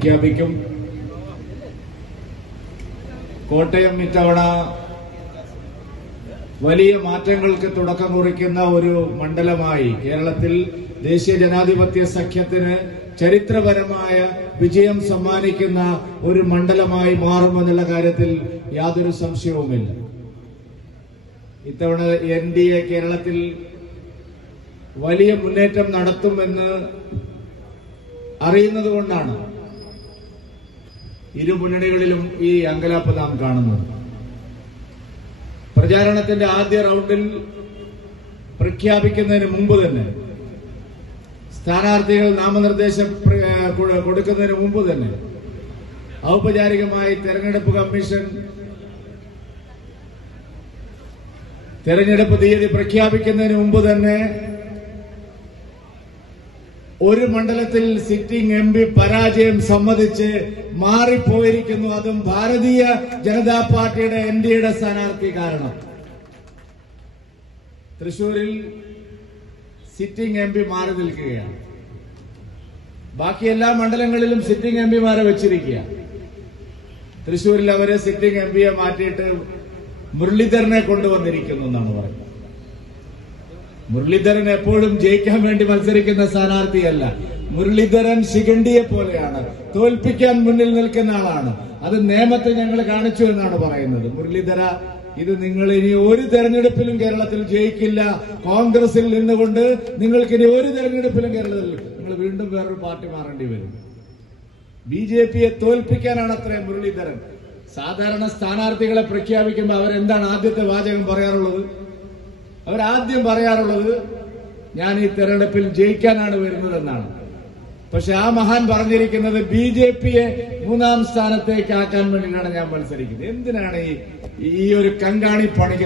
പ്രഖ്യാപിക്കും. കോട്ടയം ഇത്തവണ വലിയ മാറ്റങ്ങൾക്ക് തുടക്കം കുറിക്കുന്ന ഒരു മണ്ഡലമായി കേരളത്തിൽ ദേശീയ ജനാധിപത്യ സഖ്യത്തിന് ചരിത്രപരമായ വിജയം സമ്മാനിക്കുന്ന ഒരു മണ്ഡലമായി മാറുമെന്നുള്ള കാര്യത്തിൽ യാതൊരു സംശയവുമില്ല. ഇത്തവണ NDA കേരളത്തിൽ വലിയ മുന്നേറ്റം നടത്തുമെന്ന് അറിയുന്നതുകൊണ്ടാണ് ഇരു മുന്നണികളിലും ഈ അങ്കലാപ്പ് നാം കാണുന്നത്. പ്രചാരണത്തിന്റെ ആദ്യ റൗണ്ടിൽ പ്രഖ്യാപിക്കുന്നതിന് മുമ്പ് തന്നെ, സ്ഥാനാർത്ഥികൾ നാമനിർദ്ദേശം കൊടുക്കുന്നതിന് മുമ്പ് തന്നെ ഔപചാരികമായി തെരഞ്ഞെടുപ്പ് കമ്മീഷൻ തെരഞ്ഞെടുപ്പ് തീയതി പ്രഖ്യാപിക്കുന്നതിന് മുമ്പ് തന്നെ ഒരു മണ്ഡലത്തിൽ സിറ്റിംഗ് MP പരാജയം സമ്മതിച്ച് മാറിപ്പോയിരിക്കുന്നു. അതും ഭാരതീയ ജനതാ പാർട്ടിയുടെ NDAയുടെ സ്ഥാനാർത്ഥി കാരണം. തൃശൂരിൽ സിറ്റിംഗ് MP മാറി നിൽക്കുകയാണ്. ബാക്കി എല്ലാ മണ്ഡലങ്ങളിലും സിറ്റിംഗ് MPമാരെ വെച്ചിരിക്കുക. തൃശൂരിൽ അവര് സിറ്റിംഗ് MPയെ മാറ്റിയിട്ട് മുരളീധരനെ കൊണ്ടുവന്നിരിക്കുന്നു എന്നാണ് പറയുന്നത്. മുരളീധരൻ എപ്പോഴും ജയിക്കാൻ വേണ്ടി മത്സരിക്കുന്ന സ്ഥാനാർത്ഥിയല്ല. മുരളീധരൻ ശിഖണ്ഡിയെ പോലെയാണ്, തോൽപ്പിക്കാൻ മുന്നിൽ നിൽക്കുന്ന ആളാണ്. അത് നിയമത്തെ ഞങ്ങൾ കാണിച്ചു എന്നാണ് പറയുന്നത്. മുരളീധര, ഇത് നിങ്ങൾ ഇനി ഒരു തെരഞ്ഞെടുപ്പിലും കേരളത്തിൽ ജയിക്കില്ല. കോൺഗ്രസിൽ നിന്നുകൊണ്ട് നിങ്ങൾക്ക് ഇനി ഒരു തെരഞ്ഞെടുപ്പിലും കേരളത്തിൽ നിങ്ങൾ വീണ്ടും വേറൊരു പാർട്ടി മാറേണ്ടി വരും. BJPയെ തോൽപ്പിക്കാനാണ് അത്രയും മുരളീധരൻ. സാധാരണ സ്ഥാനാർത്ഥികളെ പ്രഖ്യാപിക്കുമ്പോൾ അവരെന്താണ് ആദ്യത്തെ വാചകം പറയാറുള്ളത്? അവരാദ്യം പറയാറുള്ളത് ഞാൻ ഈ തെരഞ്ഞെടുപ്പിൽ ജയിക്കാനാണ് വരുന്നതെന്നാണ്. പക്ഷെ ആ മഹാൻ പറഞ്ഞിരിക്കുന്നത് BJPയെ 3ാം സ്ഥാനത്തേക്ക് ആക്കാൻ വേണ്ടിയിട്ടാണ് ഞാൻ മത്സരിക്കുന്നത്. എന്തിനാണ് ഈ ഒരു കങ്കാണി പണി